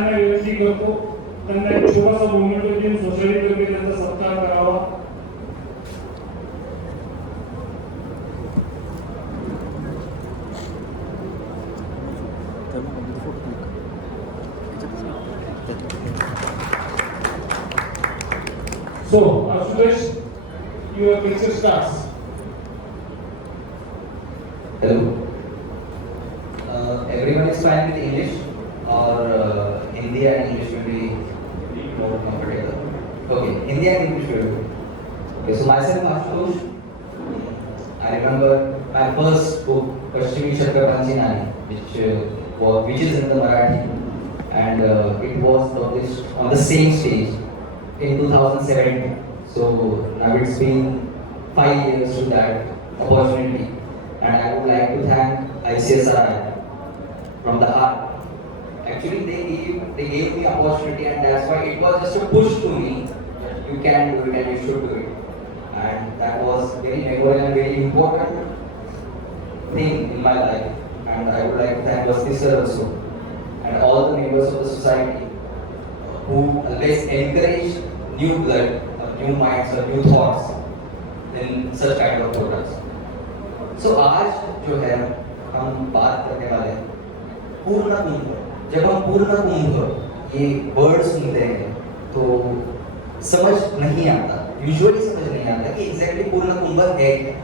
सगळ्यांना विनंती करतो त्यांना एक छोटासा मोमेंट देऊन सोसायटीतर्फे त्यांचा सत्कार करावा. So, Ashutosh, your lecture starts. Hello. Everyone is fine with English, or Hindi and English will be more comfortable. Okay, Hindi and English will do. Okay, so myself Ashutosh. I remember my first book, Pashchimi Chakrapanchi Nani, which is in the Marathi, and it was published on the same stage in 2017. So now it's been 5 years to that opportunity, and I would like to thank ICSRI from the heart. Actually, they gave me opportunity, and that's why it was just a push to me that you can do it and you should do it. And that was very memorable and very important thing in my life. And I would like to thank Basti sir also and all the members of the society who always encourage new blood, new minds, or new thoughts in such kind of programs. So आज जो है हम बात करने वाले हैं पूर्ण कुंभ. जब हम पूर्ण कुंभ ये वर्ड सुनते हैं तो समझ नहीं आता, यूजुअली समझ नहीं आता कि एग्जैक्टली पूर्ण कुंभ है क्या.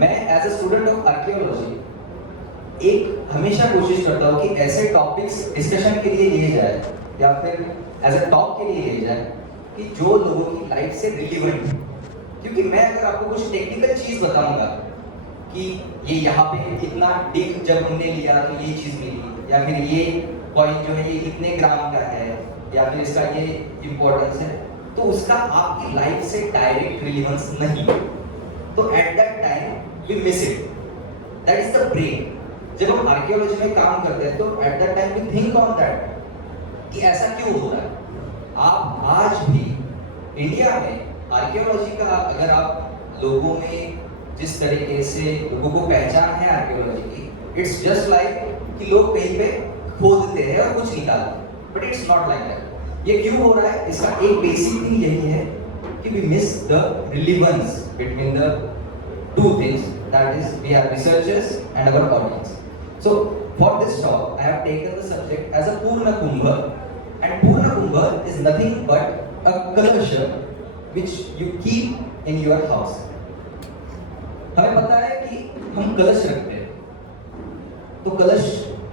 मैं as a student of archaeology एक हमेशा कोशिश करता हूँ कि ऐसे टॉपिक्स डिस्कशन के लिए लिए जाए या फिर एज अ टॉक के लिए लिए जाए कि जो लोगों की लाइफ से रिलीवेंट है. क्योंकि मैं अगर आपको कुछ टेक्निकल चीज बताऊंगा कि ये यहाँ पे इतना डिग जब हमने लिया तो ये चीज मिली, या फिर ये कॉइन जो है ये इतने ग्राम का है, या फिर इसका ये इम्पोर्टेंस है, तो उसका आपकी लाइफ से डायरेक्ट रिलीवेंस नहीं. तो at that time we miss it. That is the brain. जब हम आर्कियोलॉजी में काम करते हैं तो at that time we think on that कि ऐसा क्यों हो रहा है. आप आज भी इंडिया में आर्कियोलॉजी का अगर आप लोगों में जिस तरीके से लोगों को पहचान है आर्कियोलॉजी की, इट्स जस्ट लाइक कि लोग कहीं पे खोदते हैं और कुछ निकालते हैं, but it's not like that. ये क्यों हो रहा है? इसका एक बेसिक थिंग यही है कि we miss the relevance between the two things, that is we are researchers and our audience. So for this talk I have taken the subject as a purna kumbh, and purna kumbh is nothing but a kalash which you keep in your house. हमें पता है कि हम कलश रखते हैं, तो कलश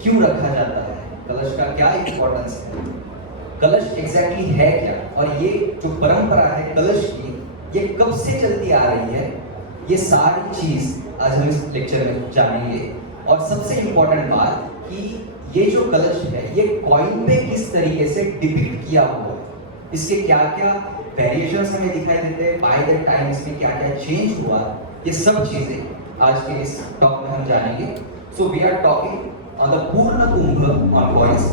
क्यों रखा जाता है, कलश का क्या इंपॉर्टेंस है, कलश एग्जैक्टली है क्या, और ये जो परंपरा है कलश की ये कब से चलती आ रही है, ये सारी चीज आज हम इस लेक्चर में जानेंगे. और सबसे इंपॉर्टेंट बात कि ये जो कलश है ये कॉइन पे किस तरीके से डिपिक्ट किया हुआ, इसके क्या क्या वेरिएशंस हमें दिखाई देते हैं, बाय द टाइम इसमें क्या क्या चेंज हुआ, ये सब चीजें आज के इस टॉक में हम जानेंगे. So we are talking on the Purna Kumbh on coins,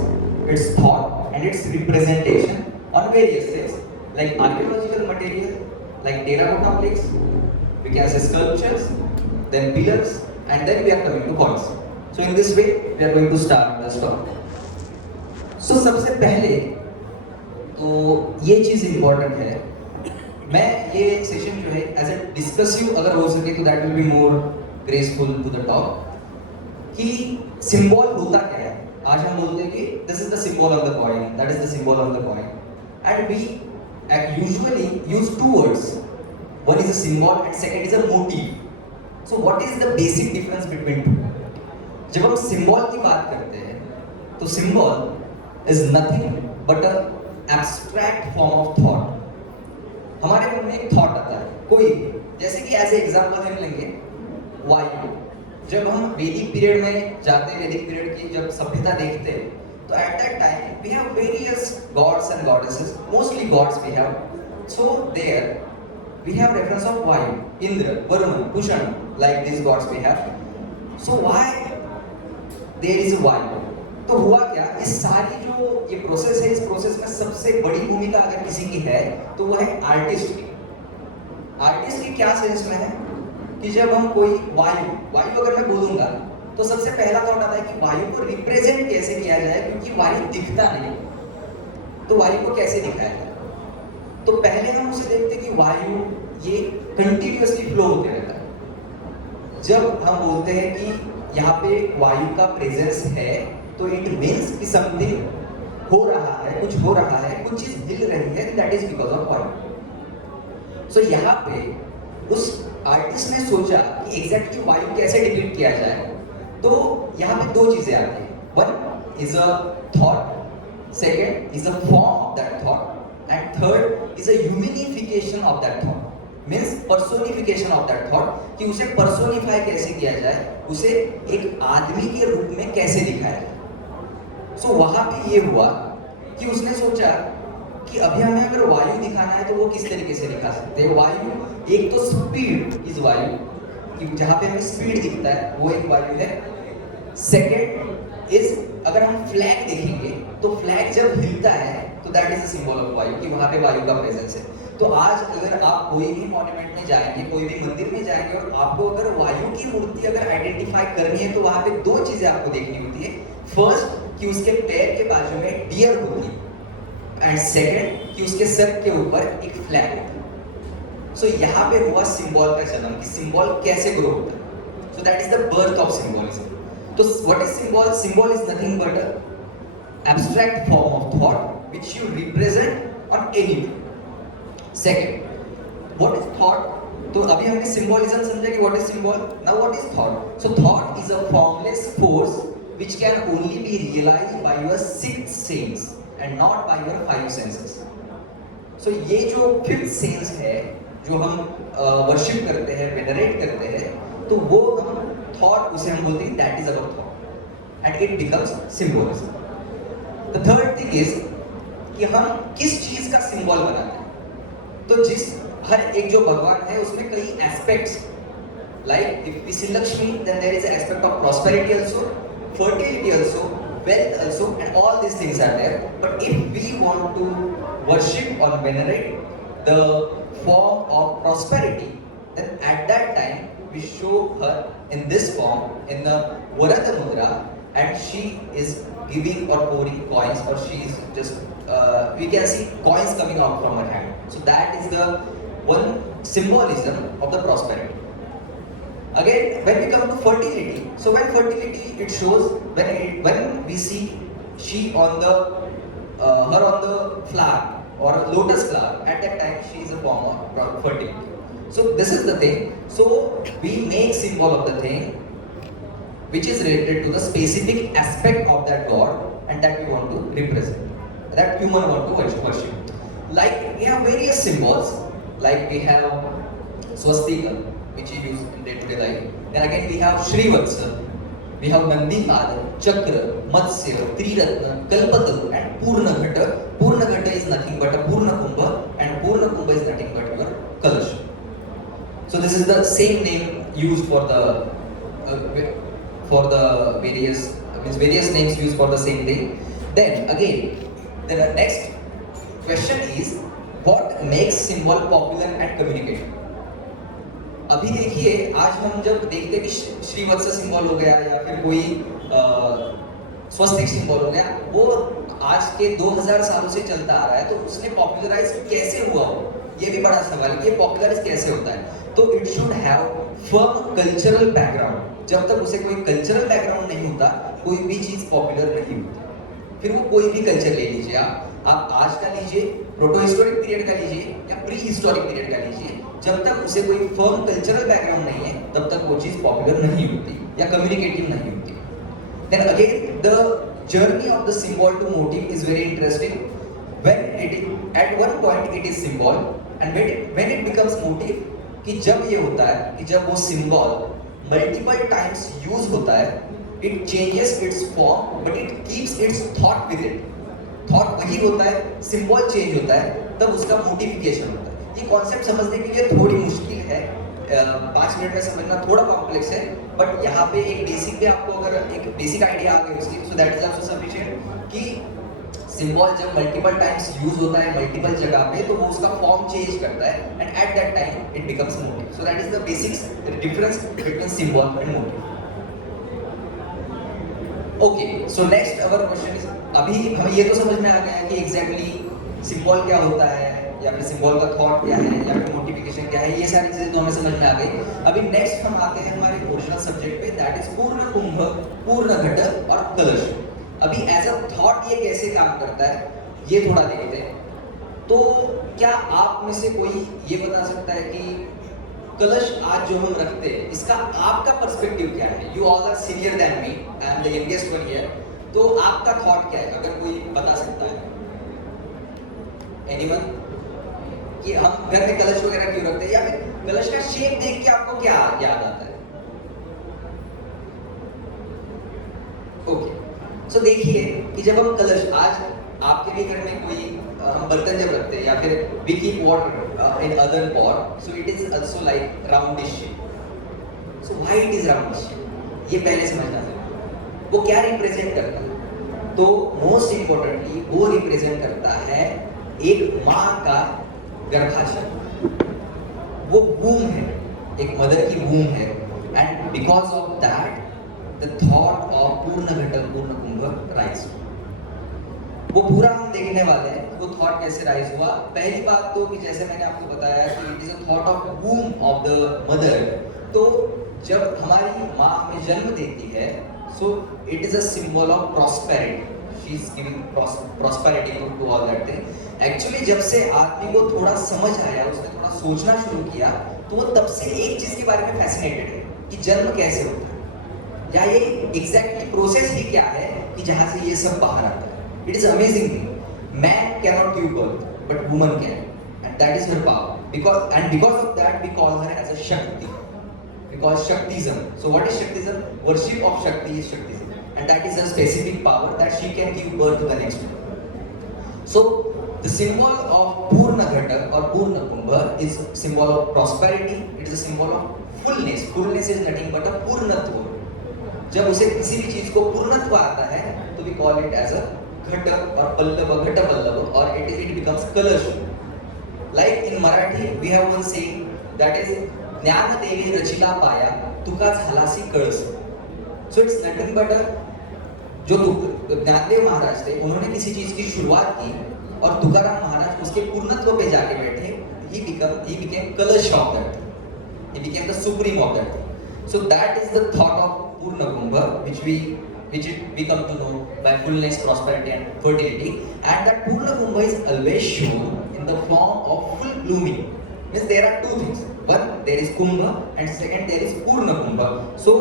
its thought and its representation on various things like archaeological material, like terracotta plates, we can say sculptures, then pillars, and then we are coming to coins. So in this way we are going to start this talk. So सबसे पहले तो ये चीज important है, मैं ये session जो है एज अ डिस्कसिव अगर हो सके तो that will be more graceful to the talk, कि सिंबल होता क्या है. आज हम बोलते हैं कि this is the symbol of the coin, that is the symbol of the coin, and we usually use two words. One is a symbol and second is a motif. So what is the basic difference between two? जब हम symbol की बात करते हैं तो symbol is nothing but a abstract form of thought. हमारे मन में एक thought आता है कोई, जैसे कि as a example हम लेंगे वायु. जब हम वैदिक पीरियड में जाते हैं, वैदिक पीरियड की जब सभ्यता देखते हैं, so at that time we have various gods and goddesses, mostly gods we have. So there we have reference of Vayu, Indra, Varuna, Kushana, like these gods we have. So why there is Vayu? तो हुआ क्या, इस सारी जो ये process है, इस process में सबसे बड़ी भूमिका अगर किसी की है तो वो है आर्टिस्ट की. आर्टिस्ट की क्या सेंस में है कि जब हम कोई वायु अगर मैं बोलूंगा तो सबसे पहला थॉट आता है कि वायु को रिप्रेजेंट कैसे किया जाए, क्योंकि वायु दिखता नहीं, तो वायु को कैसे दिखाया जाए। तो पहले हम उसे देखते कि वायु ये कंटिन्यूअसली फ्लो होते रहता है। जब हम बोलते हैं कि यहाँ पे वायु का प्रेजेंस है, तो इट मीन्स कि समथिंग हो रहा है, कुछ हो रहा है, कुछ चीज हिल रही है, दैट इज बिकॉज ऑफ वायु। सो यहाँ पे उस आर्टिस्ट ने सोचा कि एग्जैक्टली वायु कैसे डिपिक्ट किया जाए। तो यहाँ पे दो चीजें आती हैं, one is a thought, second is a form of that thought, and third is a humanification of that thought, means personification of that thought, कि उसे पर्सोनिफाई कैसे किया जाए, उसे एक आदमी के रूप में कैसे दिखाया जाए। सो वहां पे ये हुआ कि उसने सोचा कि अभी हमें अगर वायु दिखाना है तो वो किस तरीके से दिखा सकते हैं। वायु एक तो स्पीड इज वायु, कि जहां पे हमें स्पीड दिखता है वो एक वायु है। सेकेंड इज अगर हम फ्लैग देखेंगे तो फ्लैग जब हिलता है तो that is a symbol of वायु, कि वहां पे वायु का प्रेजेंस है। तो आज अगर आप कोई भी मॉन्यूमेंट में जाएंगे, कोई भी मंदिर में जाएंगे और आपको अगर वायु की मूर्ति अगर आइडेंटिफाई करनी है तो वहां पे दो चीजें आपको देखनी होती है। फर्स्ट कि उसके पैर के बाजू में डियर होती है, एंड सेकेंड कि उसके सर के ऊपर एक फ्लैग होता है। सो यहाँ पे हुआ सिंबल का जन्म, कि सिंबल कैसे ग्रो होता है। So that is the birth of symbolism. तो what is symbol? Symbol is nothing but a abstract form of thought which you represent on anything. Second, what is thought? तो अभी हमने symbolism समझा कि what is symbol. Now what is thought? So thought is a formless force which can only be realized by your sixth sense and not by your five senses. So ये जो fifth sense है, जो हम worship करते हैं, venerate करते हैं, तो वो हम thought उसे हम बोलते हैं that is our thought, and it becomes symbolism. The third thing is कि हम किस चीज का सिंबल बनाते हैं। तो जिस हर एक जो भगवान है उसमें कई aspects, like if we see Lakshmi then there is an aspect of prosperity also, fertility also, wealth also, and all these things are there. But if we want to worship or venerate the form of prosperity, then at that time we show her in this form, in the Varada Mudra, and she is giving or pouring coins, or she is just we can see coins coming out from her hand. So that is the one symbolism of the prosperity. Again, when we come to fertility, so when fertility it shows when we see she on the her on the flower or a lotus flower, at that time she is a form of fertility. So this is the thing. So we make symbol of the thing which is related to the specific aspect of that god and that we want to represent, that human want to worship. Like we have various symbols, like we have swastika which you use in day-to-day life. Then again we have Shrivatsa, we have Nandimala, Chakra, Matsya, Triratna, Kalpataru, and Purna Ghata. Purna Ghata is nothing but a Purna Kumbha, and Purna Kumbha is nothing but your Kalash. So this is the same name used for the various names used for the same thing. Then again, the next question is what makes symbol popular and communicative. अभी देखिए, आज हम जब देखते हैं कि Srivatsa symbol हो गया या फिर कोई स्वस्तिक सिंबल हो गया, वो आज के 2000 सालों से चलता आ रहा है, तो उसने पॉपुलराइज कैसे हुआ हो, ये भी बड़ा सवाल है कि पॉपुलराइज कैसे होता है। तो it should have firm cultural background. जब तक उसे कोई कल्चरल बैकग्राउंड नहीं होता, कोई भी चीज पॉपुलर नहीं होती। फिर वो कोई भी कल्चर ले लीजिए, आप आज का लीजिए, प्रोटो हिस्टोरिक पीरियड का लीजिए या प्री हिस्टोरिक पीरियड का लीजिए, जब तक उसे कोई फर्म कल्चरल बैकग्राउंड नहीं है, तब तक वो चीज पॉपुलर नहीं होती या कम्युनिकेटिव नहीं होती। Then again the journey of the symbol to motive is very interesting. When it at one point it is symbol and when it becomes motive, कि जब ये होता है कि जब वो सिंबल मल्टीपल टाइम्स यूज होता है, it changes it's form but it keeps it's thought with it. Thought वही होता है, सिंबल चेंज होता है, तब उसका मोटिफिकेशन होता है। ये कॉन्सेप्ट समझने के लिए थोड़ी मुश्किल है, 5 मिनट में समझना थोड़ा कॉम्प्लेक्स है, बट यहाँ पे एक बेसिक पे आपको अगर एक बेसिक आइडिया आ गई उसकी, सो दैट इज आल्सो सफिशिएंट कि सिंबल जब मल्टीपल टाइम्स यूज होता है मल्टीपल जगह पे, तो वो उसका फॉर्म चेंज करता है and eight that time it becomes motive. So that is the basics difference between symbol and motive. Okay, so next our question is, अभी हमें ये तो समझ में आ गया है कि एग्जैक्टली सिंबल क्या होता है, या फिर सिंबल का थॉट क्या है, या फिर मोटिफिकेशन क्या है, ये सारी चीजें तो हमें समझ में आ गई। अभी नेक्स्ट हम आते हैं हमारे ओरिजिनल सब्जेक्ट पे, दैट इज पूर्ण कुंभ, पूर्ण घट और कलश। अभी एज अ थॉट ये कैसे काम करता है ये थोड़ा देखते हैं। तो क्या आप में से कोई ये बता सकता है कि कलश आज जो हम रखते हैं इसका आपका पर्सपेक्टिव क्या है? You all are senior than me, I am the youngest one here, तो आपका थॉट क्या है अगर कोई बता सकता है? एनीवन? कि हम घर में कलश वगैरह क्यों रखते हैं, या फिर कलश का शेप देख के आपको क्या याद आता है? ओके, सो देखिए कि जब हम कलश, आज आपके भी घर में कोई हम बर्तन जब रखते हैं, या फिर we keep water in other pot, so it is also like roundish shape. So why it is roundish shape, ये पहले समझना चाहिए। वो क्या रिप्रेजेंट करता है? तो मोस्ट इंपॉर्टेंटली वो रिप्रेजेंट करता है एक माँ का गर्भाशय, वो वूम है, एक मदर की वूम है, and because of that the thought of पूर्ण घट पूर्ण कुंभ राइज। वो पूरा हम देखने वाले हैं वो थॉट कैसे राइज हुआ। पहली बात तो कि जैसे मैंने आपको बताया कि it is a thought of womb of the mother. तो जब हमारी माँ हमें जन्म देती है, so it is a symbol of prosperity, she is giving prosperity to all that thing. Actually जब से आदमी को थोड़ा समझ आया, उसने थोड़ा सोचना शुरू किया, तो वो तब से एक चीज के बारे में फैसिनेटेड है कि जन्म कैसे होता है, या ये एग्जैक्टली प्रोसेस ही क्या है कि जहाँ से ये सब बाहर आता है। It is amazing thing. Man cannot give birth, but woman can, and that is her power. Because of that, we call her as a Shakti. Because Shaktism. So what is Shaktism? Worship of Shakti is Shaktism, and that is a specific power that she can give birth to the next one. So the symbol of Purna Ghata or Purna Kumbha is symbol of prosperity. It is a symbol of fullness. Fullness is nothing but a Purnatva. जब उसे किसी भी चीज को पूर्णत्व आता है, तो we call it as a घट और पल्लव, घट पल्लव, और it becomes कलश. Like in Marathi we have one saying that is Dnyandevi रचिला पाया तुका झालासी कळस. So it's nothing but a, जो ज्ञानदेव महाराज थे उन्होंने किसी चीज की शुरुआत की और तुकाराम महाराज उसके पूर्णत्व पे जाके बैठे. He became कलश of that thing. He became the supreme of that thing. So that is the thought of Purna Kumbha, which we come to know by fullness, prosperity and fertility. And that Purna Kumbha is always shown in the form of full blooming. Means there are two things. One, there is Kumbha, and second there is Purna Kumbha. So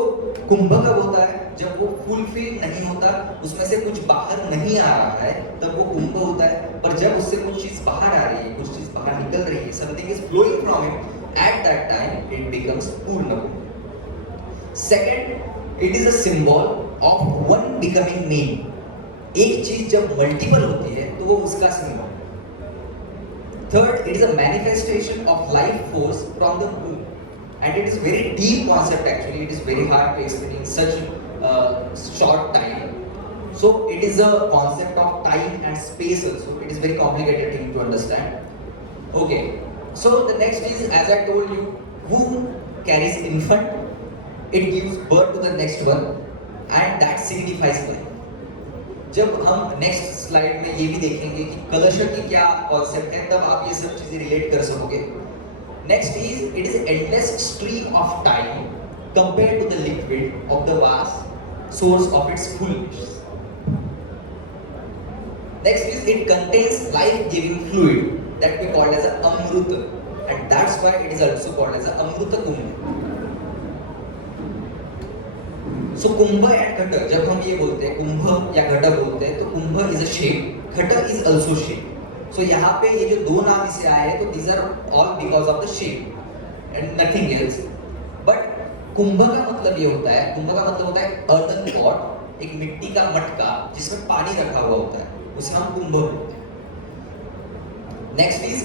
Kumbha कब होता है? जब वो fulfill नहीं होता, उसमें से कुछ बाहर नहीं आ रहा है, तब वो कुंभ होता है. पर जब उससे कुछ चीज बाहर आ रही है, कुछ चीज बाहर निकल रही है, something is flowing from it, at that time it becomes Purna Kumbha. Second, it is a symbol of one becoming many. एक चीज जब मल्टीपल होती है तो वो उसका symbol. Third, it is a manifestation of life force from the womb, and it is very deep concept actually. It is very hard to explain in such short time. So it is a concept of time and space also. It is very complicated thing to understand. Okay, so the next is, as I told you, womb carries infant. It gives birth to the next one, and that signifies life. जब हम next slide में ये भी देखेंगे कि कलश की क्या कॉन्सेप्ट है, तब आप ये सब चीजें रिलेट कर सकोगे. Next is, it is endless stream of time compared to the liquid of the vast source of its fullness. Next is, it contains life giving fluid that we called as amrit, and that's why it is also called as amrit kumbh. So kumbh and ghat, जब हम ये बोलते हैं कुंभ या घट बोलते हैं, तो कुंभ इज अ शेप, घट इज आल्सो शेप. सो यहाँ पे ये जो दो नाम इसे आए हैं, तो these are all because of the shape and nothing else. But Kumbh का मतलब ये होता है, कुंभ का मतलब होता है अर्दन पॉट, एक मिट्टी का मटका जिसमें पानी रखा हुआ होता है, उसे हम कुंभ बोलते हैं. नेक्स्ट इज,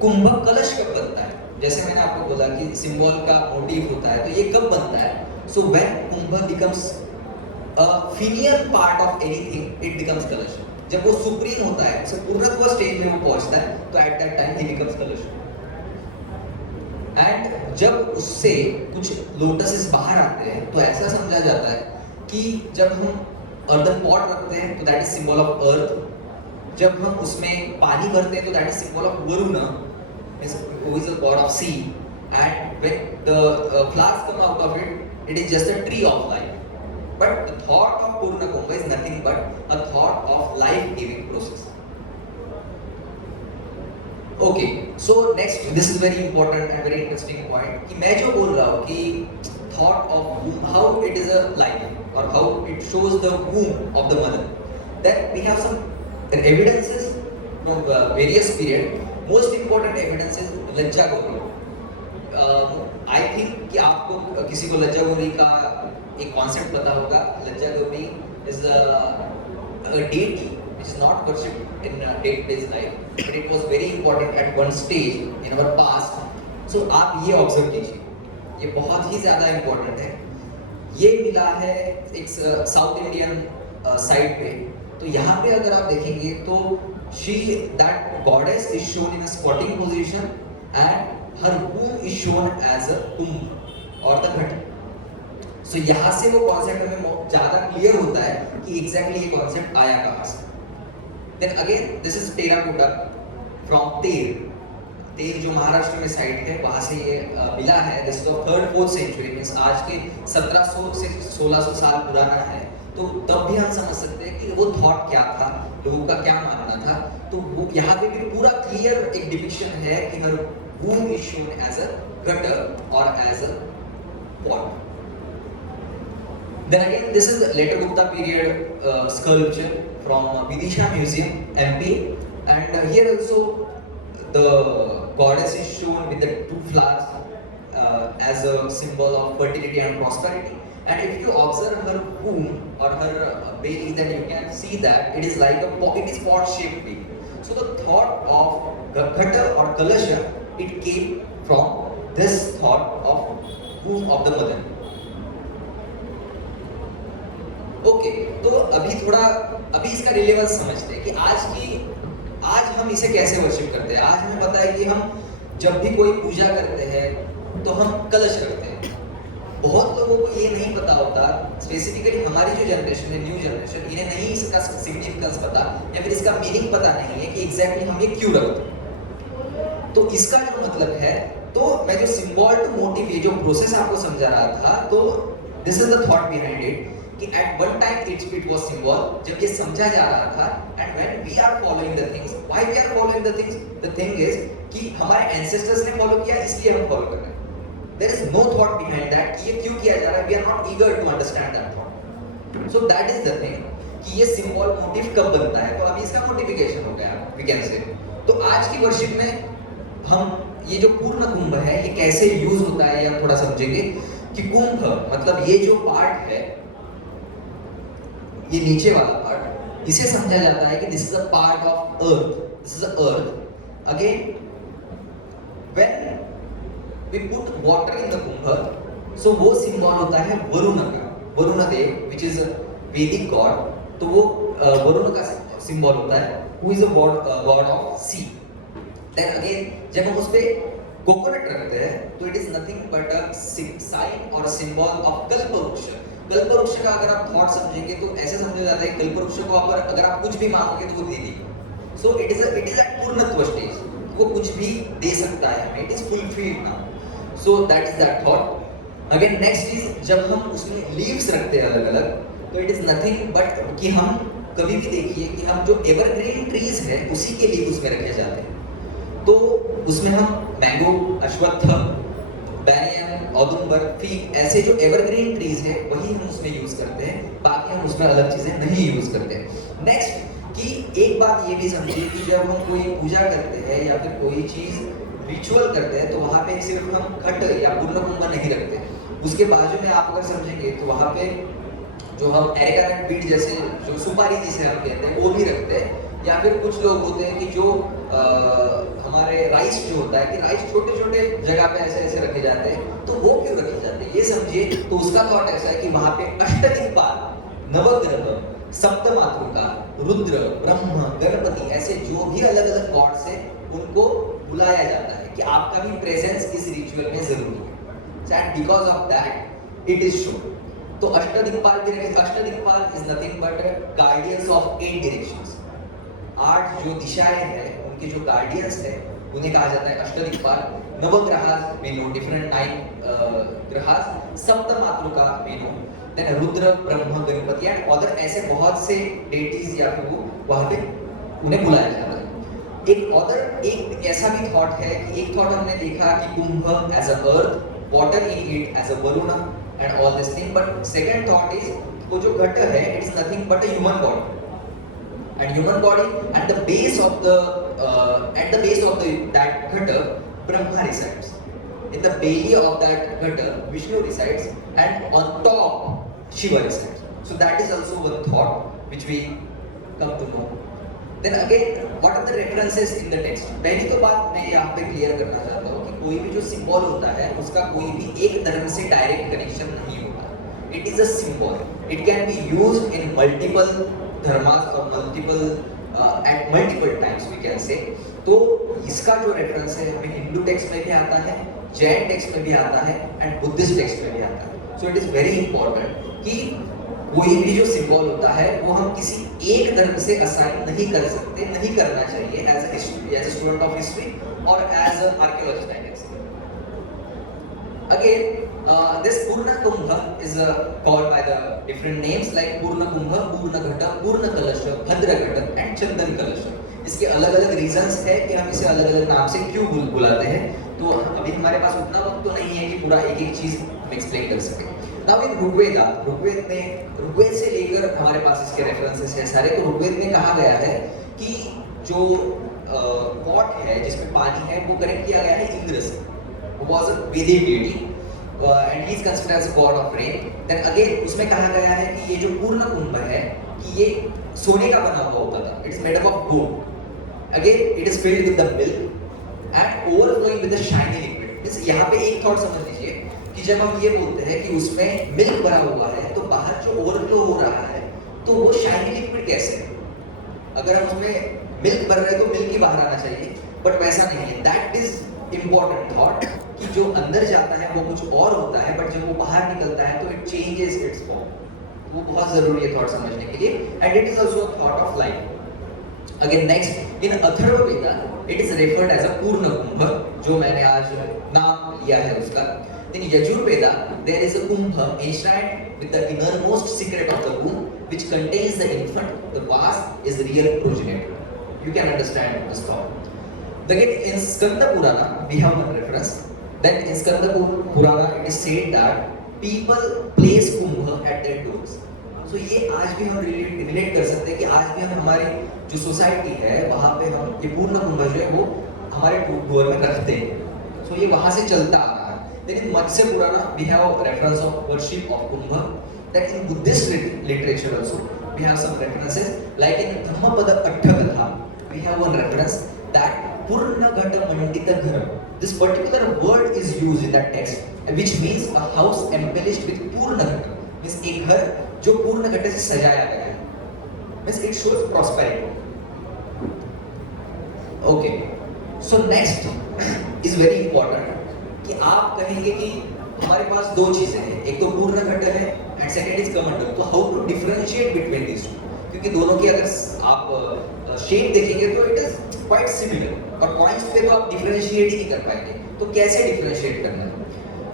कुंभ कलश कब बनता है? जैसे मैंने आपको बोला कि सिंबल का मोटिव होता है, तो ये कब बनता है? So when Kumbha becomes a finial part of anything, it becomes Kalash. जब वो सुप्रीम होता है, so पूर्णत्व स्टेज में वो पहुंचता है, तो at that time he becomes Kalash. And जब उससे कुछ लोटसेस बाहर आते हैं, तो ऐसा समझा जाता है कि जब हम अर्दन पॉट रखते हैं तो that is symbol of earth. जब हम उसमें पानी भरते हैं तो that is symbol of Varuna, who is the god of sea, and when the flowers come out of it, it is just a tree of life. But the thought of Purna Kumbha is nothing but a thought of life-giving process. Okay, so next, this is very important and very interesting point कि मैं जो बोल रहा हूँ कि thought of womb, how it is a life or how it shows the womb of the mother. Then we have some evidences from various period. Most important evidence is Lajja Gauri. I think कि आपको किसी को लज्जा गौरी का एक concept पता होगा। Lajja Gauri is a deity which is not worshipped in day-to-day life, but it was very important at one stage in our past. So आप ये observe कीजिए, ये बहुत ही ज़्यादा important है। ये मिला है एक साउथ इंडियन साइड पे, तो यहाँ पे अगर आप देखेंगे तो that goddess is shown in a squatting position and her womb is shown as a कुंभ और the घट। So यहाँ से वो कॉन्सेप्ट हमें ज़्यादा क्लियर होता है कि एग्जैक्टली ये कॉन्सेप्ट आया कहाँ से। Then again this is terracotta from तेर जो महाराष्ट्र में साइट है वहाँ से ये मिला है। This is 3rd-4th century, means आज के 1700 से 1600 साल पुराना है। तो तब भी हम समझ सकते हैं कि वो थॉट क्या था, लोगों का क्या मानना था। तो वो यहाँ पे भी पूरा क्लियर एक डिपिक्शन है कि हर womb is shown as a gutter or as a pot. Then again this is later Gupta period sculpture from Vidisha Museum, MP, and here also the goddess is shown with the 2 flowers as a symbol of fertility and prosperity. And if you observe her womb or her belly, then you can see that it is like it is pot shaped belly. So the thought of ghata or kalasha, it came from this thought of womb of the mother. Okay, तो अभी इसका relevance समझते हैं कि आज हम इसे कैसे वर्शिप करते हैं। आज हमें पता है कि हम जब भी कोई पूजा करते हैं तो हम कलश करते हैं। बहुत लोगों को ये नहीं पता होता, स्पेसिफिकली हमारी जो जनरेशन है, न्यू जनरेशन, इन्हें नहीं इसका सिग्निफिकेंस पता या फिर इसका मीनिंग पता नहीं है कि एग्जैक्टली हम ये क्यों रखते हैं। तो इसका जो मतलब है, तो मैं जो सिंबल टू मोटिव ये जो प्रोसेस आपको समझा रहा था, तो this is the thought behind it कि at one time it was symbol, जब ये समझा जा रहा था। And when we are following the things, why we are following the things, the thing is कि हमारे एंसेस्टर्स ने फॉलो किया इसलिए हम फॉलो कर रहे हैं। There is no thought behind that कि ये क्यों किया जा रहा है। We are not eager to understand that thought. So that is the thing कि ये सिंबल मोटिव कब बनता है। तो अभी इसका मोटिफिकेशन हो गया, वी कैन से। तो आज की वर्शिप में हम ये जो पूर्ण कुंभ है ये कैसे यूज होता है या थोड़ा समझेंगे कि कुंभ मतलब ये जो पार्ट है, ये नीचे वाला पार्ट, इसे समझा जाता है कि this is a part of earth, this is a earth. Again when we put water in the Kumbh, so वो सिंबल होता है वरुण का, Varun Dev which is Vedic god. तो वो वरुण का सिंबल होता है, who is a god of sea. Then again जब हम उस पे कोकोनट रखते हैं तो it is nothing but a sign और सिंबल ऑफ कल्पवृक्ष। कल्पवृक्ष का अगर आप थॉट समझेंगे तो ऐसे समझा जाता है कल्पवृक्ष को अगर आप कुछ भी मांगोगे तो वो दे देगा। सो इट इज एट पूर्णत्व स्टेज, वो कुछ भी दे सकता है हमें, it is fulfilled now. So that is that thought. Again next is जब हम उसमें लीव्स रखते हैं अलग अलग, तो इट इज नथिंग बट कि हम कभी भी देखिए कि हम जो एवरग्रीन ट्रीज है उसी के लीव उसमें रखे जाते हैं। तो उसमें हम मैंगो, अश्वत्थ, बैनियन, औदुंबर, फीग ऐसे जो एवरग्रीन ट्रीज है वही हम उसमें यूज करते हैं, बाकी हम उसमें अलग चीजें नहीं यूज करते हैं। नेक्स्ट कि एक बात ये भी समझिए कि जब हम कोई पूजा करते हैं या फिर कोई चीज रिचुअल करते हैं तो वहाँ पे सिर्फ हम घट या पूर्ण कुंभ नहीं रखते, उसके बाजू में आप अगर समझेंगे तो वहाँ पे जो हम एरेकानट बीट जैसे जो सुपारी जिसे हम कहते हैं वो भी रखते हैं। या फिर कुछ लोग होते हैं कि जो हमारे राइस जो होता है कि राइस छोटे छोटे जगह पे ऐसे ऐसे रखे जाते हैं, तो वो क्यों रखे जाते हैं ये समझिए। तो उसका थॉट ऐसा है कि वहाँ पे अष्टदिक्पाल, नवग्रह, सप्तमातृका, रुद्र, ब्रह्म, गणपति ऐसे जो भी अलग अलग गॉड्स है उनको बुलाया जाता है कि आपका भी प्रेजेंस इस रिचुअल में जरूरी है। And because of that it is shown. तो Ashtadikpal is nothing but guardians of 8 directions. 8 जो दिशाएं हैं उनके जो गार्डियंस है उन्हें कहा जाता है अष्टदिक्पाल। नवग्रहास we know different 9 ग्रहास। सप्तमातृका we know, then Rudra Brahma Ganapati and other ऐसे बहुत से डेटीज या फिर वो वहां पे उन्हें बुलाया जाता है। एक ऐसा भी थॉट है कि एक थॉट हमने देखा कि kumbh as a earth, water in it as a Varuna and all this thing, but second thought is वो जो घट है it is nothing but a human body, and human body at the base of that ghata Brahma resides. In the belly of that ghata Vishnu resides, and on top Shiva resides. So that is also one thought which we come to know. Then again, what are the references in the text? पहली तो बात मैं यहाँ पे clear करना चाहता हूँ कि कोई भी जो सिंबल होता है उसका कोई भी एक धर्म से डायरेक्ट कनेक्शन नहीं होता। It is a symbol. It can be used in multiple धर्मास और at multiple times we can say। तो इसका जो रेफरेंस है हमें हिंदू टेक्स्ट में भी आता है, जैन टेक्स्ट में भी आता है एंड बुद्धिस्ट टेक्स्ट में भी आता है। So it is very important कि कोई भी जो सिंबल होता है वो हम किसी एक धर्म से असाइन नहीं कर सकते, नहीं करना चाहिए as a student of history और as a archaeologist I can say. Again, this Purna Kumbha is called by the different names like Purna Kumbha, Purna Ghata, Purna Kalasha, Bhadra Ghata and Chandan Kalasha। इसके अलग-अलग reasons है कि हम इसे अलग-अलग नाम से क्यों बुलाते हैं। तो अभी हमारे पास उतना वक्त तो नहीं है कि पूरा एक-एक चीज हम एक्सप्लेन कर सकें। नाउ इन ऋग्वेद से लेकर हमारे पास इसके रेफरेंसेस हैं सारे। तो ऋग्वेद में कहा गया है कि जो पॉट है जिसमें पानी है वो कनेक्ट किया गया है इंद्र से। was a Vedic deity and he is considered as a god of rain। Then again उसमें कहा गया है कि ये जो पूर्ण कुंभ है कि ये सोने का बना हुआ होता था। It is made up of gold। Again it is filled with the milk and overflowing with the shiny liquid। इस यहाँ पे एक थॉट समझ लीजिए कि जब हम ये बोलते हैं कि उसमें मिल्क भरा हुआ है तो बाहर जो ओवरफ्लो हो रहा है तो वो शाइनी लिक्विड कैसे है? अगर हम उसमें मिल्क भर रहे हैं तो मिल्क ही बाहर आना चाहिए, बट वैसा नहीं है। दैट इज इम्पोर्टेंट थॉट कि जो अंदर जाता है वो कुछ और होता है, बट जब वो बाहर निकलता है तो इट चेंजेस इट्स फॉर्म। वो बहुत जरूरी है थॉट समझने के लिए and it is also a thought of life. Again next in Atharvaveda it is referred as a purna kumbh, जो मैंने आज नाम लिया है उसका। In Yajurveda there is a kumbha enshrined with the innermost secret of the womb which contains the infant. The vase is real progenitor. You can understand this thought. Again in Skanda Purana we have one reference. Then in Skanda Purana it is said that people place kumbha at their doors. So ये आज भी हम relate कर सकते हैं कि आज भी हम हमारी जो सोसाइटी है वहाँ पे हम ये पूर्ण कुंभ जो है वो हमारे डोर में रखते हैं। So ये वहाँ से चलता आ रहा है। Then in Matsya Purana we have reference of worship of Kumbha. That in Buddhist literature also we have some references like in Dhammapada Atthakatha we have one reference that Purna Ghata Mandita Gharam. This particular word is used in that text which means a house embellished with Purna Ghata. Means एक घर जो पूर्ण घटे से सजाया गया है। Means it shows prosperity. Okay. So next is very important. कि आप कहेंगे कि हमारे पास दो चीजें हैं, एक तो पूर्ण घटक है एंड सेकंड इज कमंडल। तो how to differentiate between this two, क्योंकि दोनों की अगर आप शेप देखेंगे तो इट इज क्वाइट सिमिलर और पॉइंट्स पे तो आप डिफरेंशिएट ही नहीं कर पाएंगे। तो कैसे डिफरेंशिएट करना है?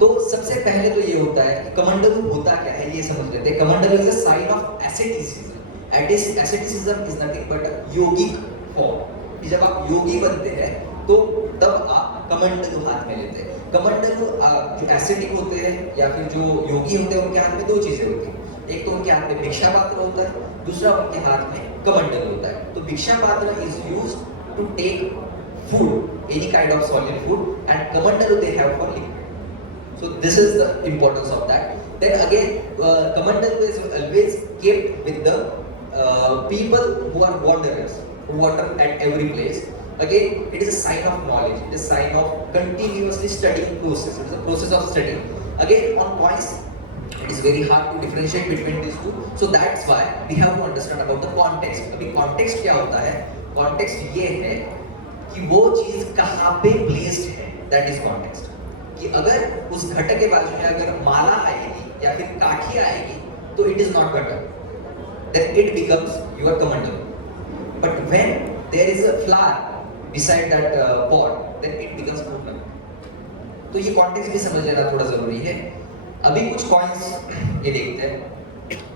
तो सबसे पहले तो ये होता है कि कमंडल होता क्या है ये समझ लेते हैं। Kamandal is a sign of asceticism. Asceticism is nothing but yogic form कि जब आप योगी बनते हैं तो तब आप कमंडल हाथ में लेते हैं। कमंडल जो एसिडिक होते हैं या फिर जो योगी होते हैं उनके हाथ में दो चीजें होती हैं। एक तो उनके हाथ में भिक्षा पात्र होता है, दूसरा उनके हाथ में कमंडल होता है। तो bhiksha patra is used to take food, any kind of solid food, and kamandal they have for liquid. So this is the importance of that. Then again kamandal is always kept with the people who are wanderers, who wander at every place. Again, it is a sign of knowledge. It is a sign of continuously studying process. It is a process of studying. Again, on points, it is very hard to differentiate between these two. So that's why we have to understand about the context. अभी context क्या होता है? Context ये है कि वो चीज कहाँ पे placed है. That is context. कि अगर उस घट के बाजू में अगर माला आएगी या फिर काठी आएगी तो it is not gutter, then it becomes your commander. But when there is a flower beside that pot, then it becomes Purnam. तो ये कॉन्टेक्स्ट भी समझ लेना थोड़ा जरूरी है. अभी कुछ कॉइन्स ये देखते हैं.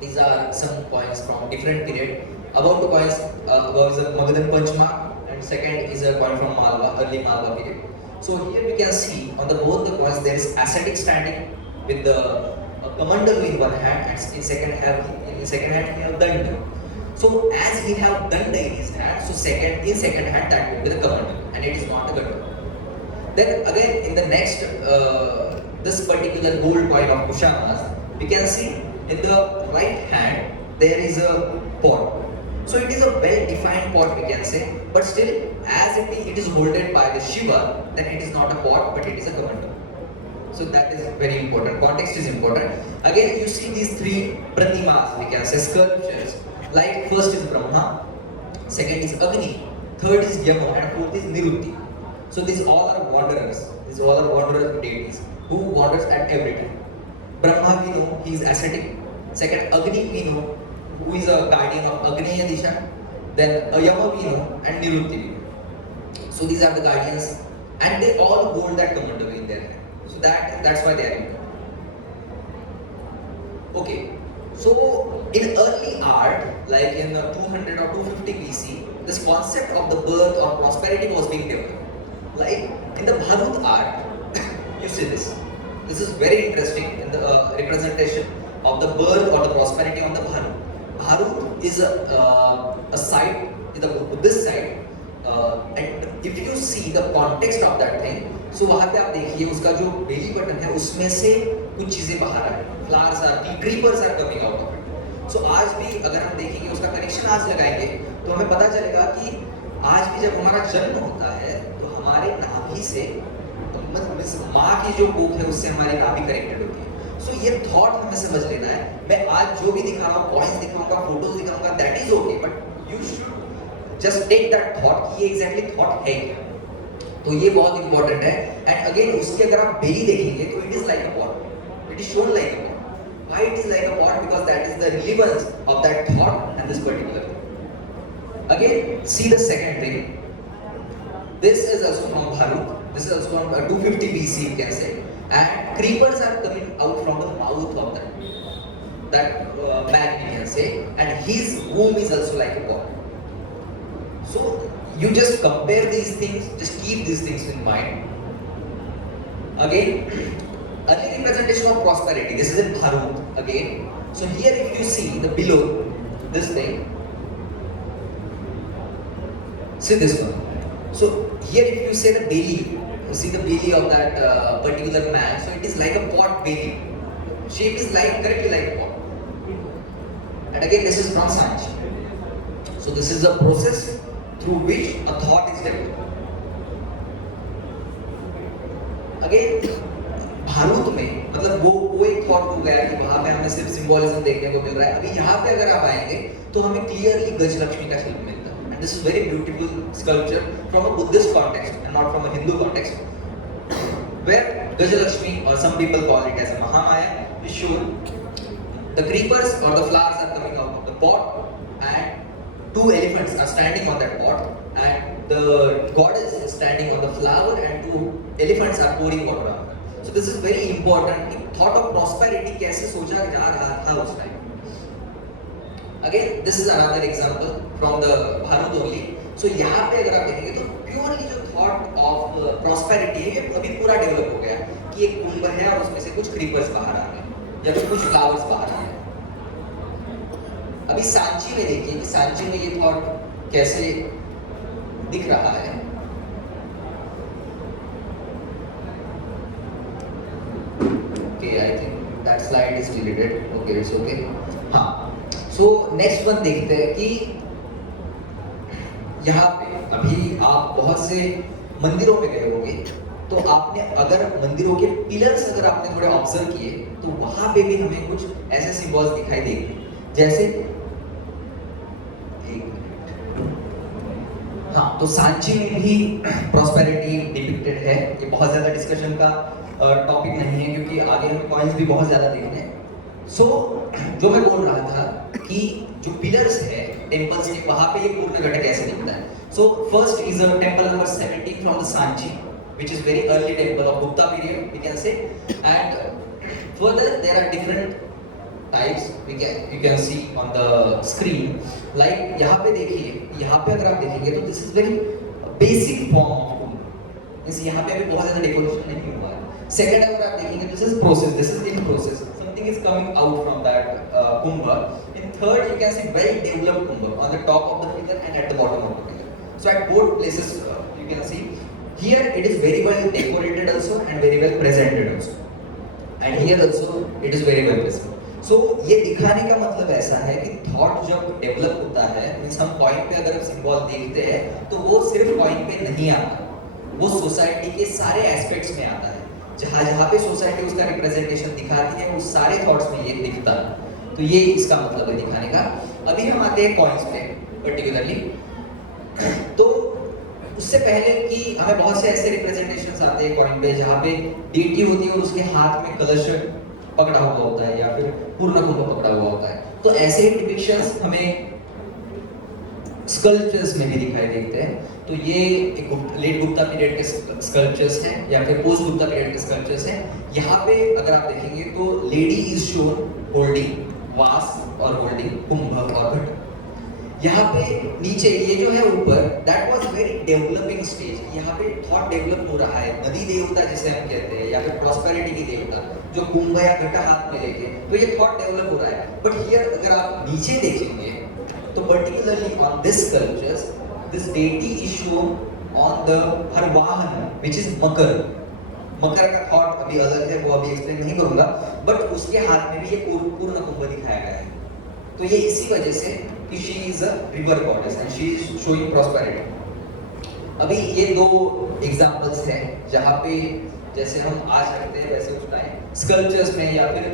These are some coins from different period. About the coins, about is a Magadhan Panchmark, and second is a coin from Malwa, early Malwa period. So here we can see on the both the coins there is ascetic standing with the commander in one hand, and in second hand he have danda. So as he have danda in his hand, so second hand that will be the commander, and it is not a ganda. Then again in the next this particular gold coin of Kushanas, we can see in the right hand there is a pot. So it is a well-defined pot we can say, but still as it is holded by the Shiva, then it is not a pot but it is a commander. So that is very important. Context is important. Again, you see these three pratimas, we can say sculptures. Like first is Brahma, second is Agni, third is Yama, and fourth is Nirutti. So these all are wanderers. These all are wanderers deities who wanders at every time. Brahma we know he is ascetic. Second Agni we know who is a guardian of Agneya Disha. Then Yama we know and Nirutti we know. So these are the guardians, and they all hold that commander in their hand. So that's why they are important. Okay, so in early art, like in 200 or 250 BC, this concept of the birth or prosperity was being developed. Like in the Bharut art, you see this. This is very interesting in the representation of the birth or the prosperity on the Bharut. Bharut is a site, is the Buddhist site, and if you see the context of that thing, so वहाँ पे आप देखिए उसका जो belly button है उसमें से कुछ चीजें बाहर आ रही, flowers are, creepers are coming out of it. So आज भी अगर हम देखेंगे उसका कनेक्शन आज लगाएंगे तो हमें पता चलेगा कि आज भी जब हमारा जन्म होता है तो हमारे नाभि से माँ की जो कोख है उससे हमारी नाभि कनेक्टेड होती है. सो ये थॉट हमें समझ लेना है. मैं आज जो भी दिखा रहा हूँ, कॉइन्स दिखाऊंगा, फोटोज दिखाऊंगा, that is okay, but you should just take that thought, ये एग्जैक्टली थॉट है क्या. तो ये बहुत इंपॉर्टेंट है. एंड अगेन उसकी अगर आप बेली देखेंगे तो it is like a pot, it is shown like a pot. Why it is like a pot? Because that is the relevance of that thought and this particular thing. Again, see the second thing. This is also from Bharut. This is also from 250 BC, you can say. And creepers are coming out from the mouth of that man, we can say. And his womb is also like a pot. So you just compare these things. Just keep these things in mind. Again. Early representation of prosperity. This is in Bharut again. So here, if you see the below this thing, see this one. So here, if you say the belly, you see the belly of that particular man. So it is like a pot belly. Shape is like correctly like a pot. And again, this is from Sanchi. So this is a process through which a thought is developed. Again. Bharhut में मतलब वो एक thought हो गया कि वहाँ पे हमें सिर्फ सिंबोलिज्म देखने को मिल रहा है. अभी यहाँ पे अगर आप आएंगे तो हमें क्लियरली गजलक्ष्मी का शिल्प मिलता है. And this is very beautiful sculpture from a Buddhist context and not from a Hindu context, where Gajalakshmi और some people call it as a Mahamaya is shown. The creepers और the flowers are coming out of the pot and two elephants are standing on that pot and the goddess is standing on the flower and two elephants are pouring water on. So this is very important. Thought of prosperity कैसे सोचा जा रहा था उस time. Again, this is another example from the Bharut only. So यहाँ पे अगर आप देखेंगे तो purely जो thought of prosperity है अभी पूरा डेवलप हो गया कि एक कुंभ है और उसमें से कुछ creepers बाहर आ रहे हैं या फिर कुछ flowers बाहर आ रहे हैं. अभी सांची में देखिए कि सांची में ये thought कैसे दिख रहा है. Okay, I think that slide is deleted. Okay, it's okay. हाँ. So next one देखते हैं कि यहाँ पे अभी आप बहुत से मंदिरों में गए होंगे तो आपने अगर मंदिरों के पिलर्स अगर आपने थोड़े ऑब्जर्व किए तो वहाँ पे भी हमें कुछ ऐसे सिंबल्स दिखाई देंगे जैसे हाँ. तो सांची में भी प्रॉस्पेरिटी डिपिक्टेड है. ये बहुत ज़्यादा डिस्कशन का टॉपिक नहीं है क्योंकि आगे हम कॉइन्स भी बहुत ज़्यादा देखते हैं. सो जो मैं बोल रहा था कि जो पिलर्स है टेम्पल्स के, वहां पे ये पूर्ण घट कैसे दिखता है. So first is a temple number 17 from the Sanchi, which is very early temple of Gupta period, we can say. And further there are different types you can see on the screen. Like यहाँ पे देखिए, यहाँ पे अगर आप देखेंगे तो this is very basic form of कुंभ. इस यहाँ पे अभी बहुत ज़्यादा डेकोरेशन नहीं हुआ है. Second अगर आप देखेंगे this is process, this is in process. Something is coming out from that kumbh. In third you can see well developed kumbh on the top of the pillar and at the bottom of the pillar. So at both places you can see. Here it is very well decorated also and very well presented also. And here also it is very well presented. So ये दिखाने का मतलब ऐसा है कि thought जब develop होता है, मीन्स हम कॉइन पे अगर सिंबल देखते हैं तो वो सिर्फ कॉइन पे नहीं आता, वो सोसाइटी के सारे एस्पेक्ट्स में आता है. जहाँ जहाँ पे सोसाइटी उसका रिप्रेजेंटेशन दिखाती है उस सारे थॉट्स में ये दिखता है. तो ये इसका मतलब है दिखाने का. अभी हम आते हैं कॉइन्स पे पर्टिकुलरली. तो उससे पहले कि हमें बहुत से ऐसे रिप्रेजेंटेशंस आते हैं कॉइन पे जहाँ पे डीटी होती है और उसके हाथ में कलश पकड़ा हुआ होता है या फिर पूर्ण कुंभ पकड़ा हुआ होता है. तो ऐसे ही डिपिक्शंस हमें स्कल्पचर्स में भी दिखाई देते हैं. तो ये एक लेट गुप्ता पीरियड के स्कल्पचर्स हैं या फिर पोस्ट गुप्ता पीरियड के स्कल्पचर्स हैं. यहाँ पे अगर आप देखेंगे तो lady is shown holding vase और होल्डिंग कुंभ और घट. यहाँ पे नीचे ये जो है ऊपर, that was very developing stage. यहाँ पे थॉट डेवलप हो रहा है. नदी देवता जिसे हम कहते हैं या फिर प्रॉस्पेरिटी की देवता जो कुंभ या घटा हाथ में लेके, तो ये थॉट डेवलप हो रहा है. बट हियर अगर आप नीचे देखेंगे तो particularly on this sculptures this deity is shown on the her vahana which is मकर. मकर का थॉट अभी अलग है, वो अभी एक्सप्लेन नहीं करूंगा, बट उसके हाथ में भी ये पूर्ण कुंभ दिखाया गया है. तो ये इसी वजह से कि she is a river goddess and she is showing prosperity. अभी ये दो एग्जांपल्स हैं जहाँ पे जैसे हम आज करते हैं वैसे उस टाइम स्कल्पचर्स में या फिर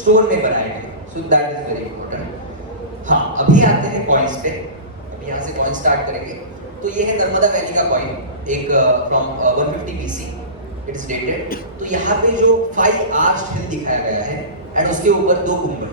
स्टोन में बनाए गए. सो दैट इज वेरी इंपॉर्टेंट. हाँ, अभी आते हैं कॉइन्स पे. अभी यहाँ से कॉइन स्टार्ट करेंगे. तो ये है नर्मदा वैली का कॉइन, एक from 150 BC. It is dated. तो यहाँ पे जो 5 आर्च्ड हिल दिखाया गया है एंड उसके ऊपर 2 कुंभ है.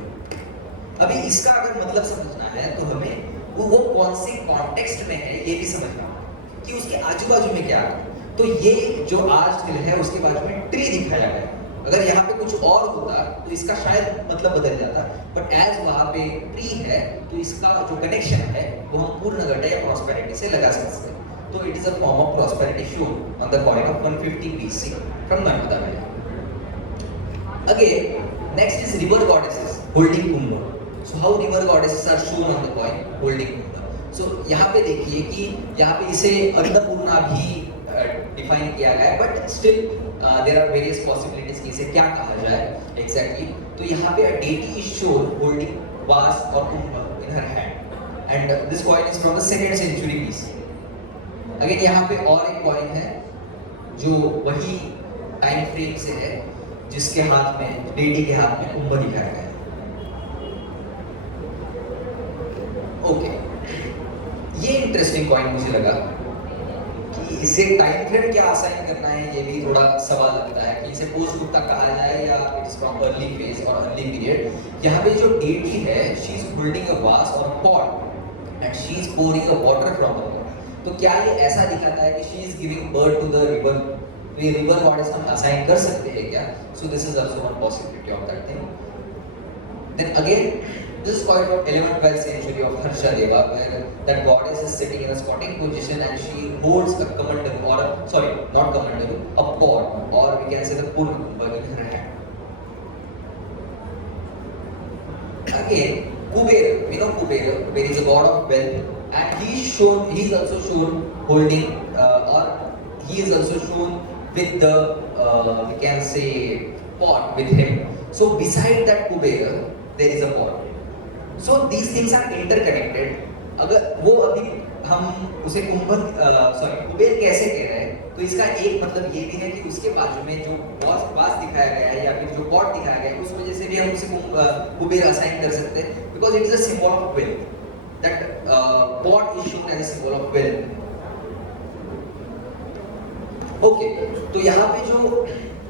अभी इसका अगर मतलब समझना है तो हमें वो कौन से कॉन्टेक्स्ट में है ये भी समझना होगा कि उसके आजू बाजू में क्या है. तो ये जो आर्च हिल है उसके बाजू में ट्री दिखाया गया है. अगर यहाँ पे कुछ और होता तो इसका शायद मतलब बदल जाता, बट एज वहाँ पे ट्री है तो इसका जो कनेक्शन है वो हम पूर्ण घट या प्रॉस्पेरिटी से लगा सकते हैं. तो it is a form of prosperity shown on the coin of 150 BC from Narmada valley. Again, next is river goddesses holding Kumbh. So how river goddesses are shown on the coin holding Kumbh. So यहाँ पे देखिए कि यहाँ पे इसे अन्नपूर्णा भी define किया गया है, but still there are various possibilities कि इसे क्या कहा जाए एग्जैक्टली. तो यहाँ पे deity is shown holding vase और kumbh in her hand and this coin is from the 2nd century BC. Again यहाँ पे और एक कॉइन है जो वही टाइम फ्रेम से है जिसके हाथ में डेटी के हाथ में कुंभ दिखाया गया है. ओके, ये इंटरेस्टिंग पॉइंट मुझे लगा कि इसे टाइम फ्रेम क्या असाइन करना है, ये भी थोड़ा सवाल लगता है कि इसे पोस्ट गुप्ता कहा जाए या it is from early phase और अर्ली पीरियड. यहाँ पे जो डेटी है she is holding a vase or a pot and she is pouring a water from the pot. तो क्या ये ऐसा दिखाता है कि she is giving birth to the river? तो ये रिवर गॉडेस हम असाइन कर सकते हैं क्या? So this is also one possibility of that thing. Then again this is quite from 11th-12th century of Harshadeva, where that goddess is sitting in a squatting position and she holds a kamandalu or not kamandalu, a pot, or we can say the purna kumbha in her hand. Again, Kubera, we know Kubera. Kubera is a god of wealth, and he is also shown holding, or he is also shown with the we can say pot with him. So beside that Kubera, there is a pot. So these things are interconnected. अगर वो अभी हम उसे कुबेर कैसे कह रहे हैं, तो इसका एक मतलब ये भी है कि उसके बाजू में जो वास दिखाया गया है या फिर जो पॉट दिखाया गया है उस वजह से भी हम उसे कुबेर असाइन कर सकते हैं, because it is a symbol of wealth. That pot is shown as a symbol of wealth. Okay, तो यहाँ पे जो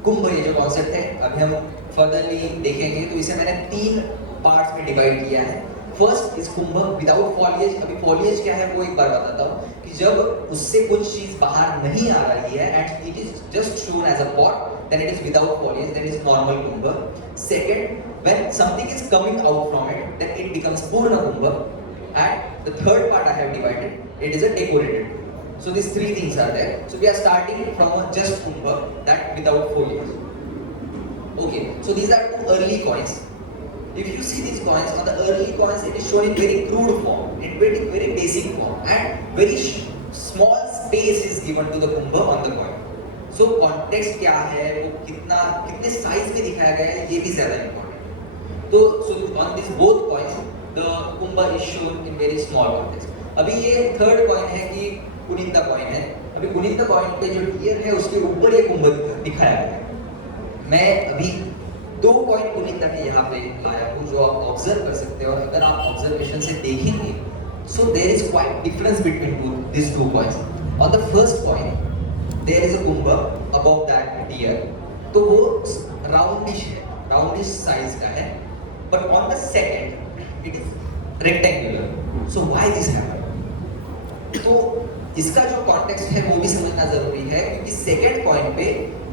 कुंभ ये जो कॉन्सेप्ट है अभी हम फर्दरली देखेंगे तो इसे मैंने 3 पार्ट्स में डिवाइड किया है। First is Kumbh without foliage. अभी फॉलिएज क्या है वो एक बार बताता हूँ कि जब उससे कुछ चीज बाहर नहीं आ रही है and it is just shown as a pot, then it is without foliage, then is normal kumbh. Second, when something is coming out from it, then it becomes purna kumbha. And the third part I have divided, it is a decorated. So these 3 things are there. So we are starting from a just kumbha, that without foliage. Okay, so these are 2 early coins. If you see these coins, on the early coins it is shown in very crude form, in very basic form, and very small space is given to the kumbha on the coin. So context क्या है, वो कितने size में दिखाया गया है, ये भी ज्यादा important. तो so on these both coins the kumbha is shown in very small context. अभी ये थर्ड कॉइन है कि कुनिंदा कॉइन है। अभी कुनिंदा कॉइन पे जो डियर है उसके ऊपर ये कुंभ दिखाया गया है। मैं अभी 2 कॉइन कुनिंदा के यहाँ पे लाया हूँ जो आप ऑब्जर्व कर सकते हो, और अगर आप ऑब्जर्वेशन से देखेंगे so there is quite difference between these 2 coins. On the first coin there is a kumbha above that deer, तो वो राउंडिश साइज का है, but on the second it is rectangular. So why this happened? तो इसका जो context है वो भी समझना जरूरी है, क्योंकि सेकंड कॉइन पे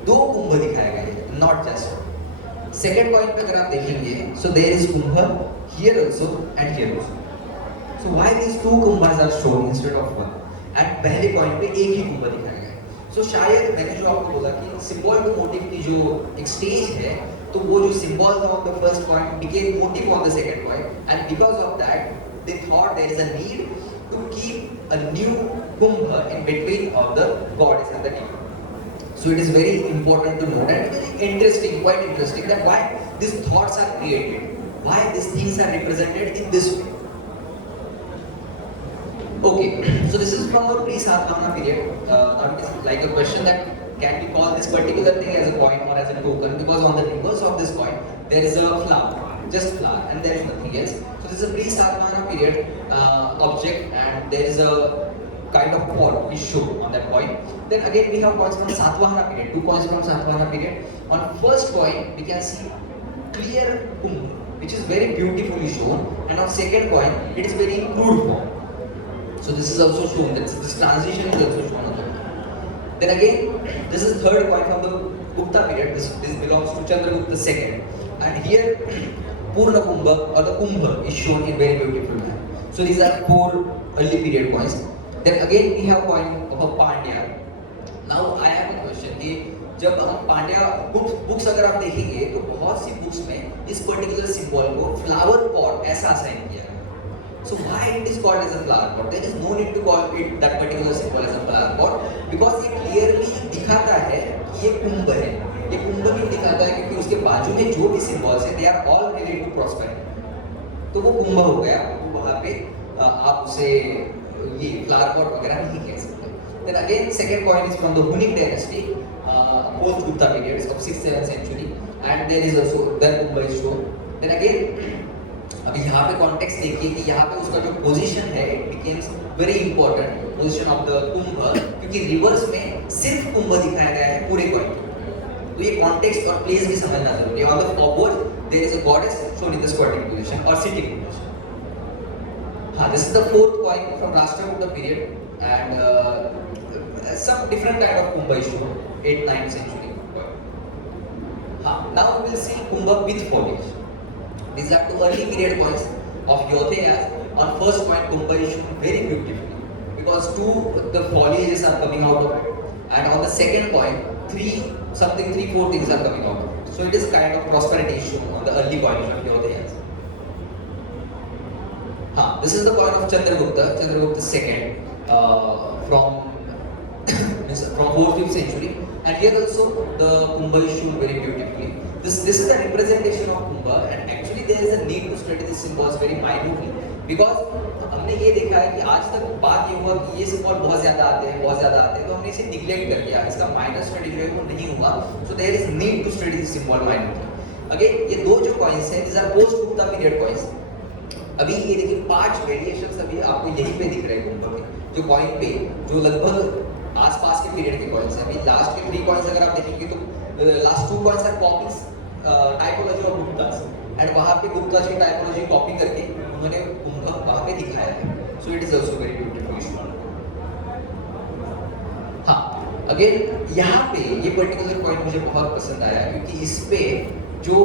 2 कुंभ दिखाए गए हैं, नॉट जस्ट। सेकंड कॉइन पे अगर आप देखेंगे so there is kumbha here also and here also. So why these 2 kumbhas are shown instead of 1? And पहले कॉइन पे एक ही कुंभ दिखाया गया है। So शायद मैंने जो आपको बोला कि सिंबल टू मोटिव की जो एक स्टेज है, तो वो जो सिंबल था on the first coin became motive on the second coin, and because of that they thought there is a need to keep a new kumbha in between of the goddess and the demon. So it is very important to note, and very interesting, quite interesting, that why these thoughts are created, why these things are represented in this way. Okay, so this is from a pre-Satvahana period. Now it is like a question that can we call this particular thing as a coin or as a token, because on the reverse of this coin there is a flower, just flower, and there is nothing else. So this is a pre-Satvahana period object, and there is a kind of pot is shown on that coin. Then again we have coins from Satvahana period, 2 coins from Satvahana period. On first coin we can see clear kumbh, which is very beautifully shown, and on second coin it is very crude form. So this is also shown, that this transition is also shown on the coin. Then again, this is third coin from the Gupta period. This belongs to Chandragupta II, and here Purna Kumbha or the Kumbha is shown in very beautiful manner. So these are 4 early period coins. Then again we have coin of a Pandya. Now I have a question कि जब हम Pandya books अगर आप देखेंगे तो बहुत सी books में इस पर्टिकुलर सिंबल को फ्लावर पॉट ऐसा असाइन किया है। So why it is called as a flower pot? There is no need to call it that particular symbol as a flower pot, because ये clearly दिखाता है कि ये कुंभ है। ये कुंभ भी दिखाता है क्योंकि उसके बाजू में जो भी सिंबल्स हैं, they are all related to prosperity. तो वो कुंभ हो गया, वहाँ पे आप उसे ये फ्लावर पॉट वगैरह नहीं कह सकते। Then again second coin is from the Hunnic dynasty, post Gupta periods of 6th-7th century, and there is also that kumbha is shown. Then again अभी यहाँ पे कॉन्टेक्स्ट देखिए कि यहाँ पे उसका जो पोजीशन है, it becomes very important position of the kumbh, क्योंकि रिवर्स में सिर्फ कुंभ दिखाया गया है पूरे कॉइन में। तो ये कॉन्टेक्स्ट और प्लेस भी समझना जरूरी है। On the forward there is a goddess shown in the squatting position or sitting position. हाँ, this is the 4th coin from Rashtrakuta period, and some different kind of kumbh is shown 8th-9th century. हाँ, now we will see kumbh with foliage. These are 2 early period coins of Yodhayas. On first coin, kumbha is shown very beautifully because the foliages are coming out of it, and on the second coin, 3-4 things are coming out of it. So it is kind of prosperity shown on the early coins of Yodhayas. This is the coin of Chandragupta II, from 4th-5th century, and here also the kumbha is shown very beautifully. This is the representation of kumbha, and actually there is a need to study these symbols very minutely, because हमने ये देखा है कि आज तक बात ये हुआ कि ये सिंबल बहुत ज़्यादा आते हैं, तो हमने इसे निगलेक्ट कर दिया, इसका माइनर स्टडी जो है वो नहीं हुआ। So there is need to study this symbol minutely. Again ये 2 जो कॉइन्स हैं, these are post Gupta period coins. अभी ये देखिए 5 वेरिएशंस अभी आपको यहीं पे दिख रहे हैं कुंभ के, जो कॉइन पे जो लगभग आसपास के पीरियड के कॉइन्स हैं। अभी लास्ट के 3 कॉइन्स अगर आप देखेंगे तो last 2 coins are copies typology of Guptas, एंड वहाँ पे गुप्ता की टाइपोलॉजी कॉपी करके उन्होंने कुंभ वहाँ पे दिखाया है. So it is also very beautiful issue. हाँ, अगेन यहाँ पे ये पर्टिकुलर पॉइंट मुझे बहुत पसंद आया क्योंकि इस पे जो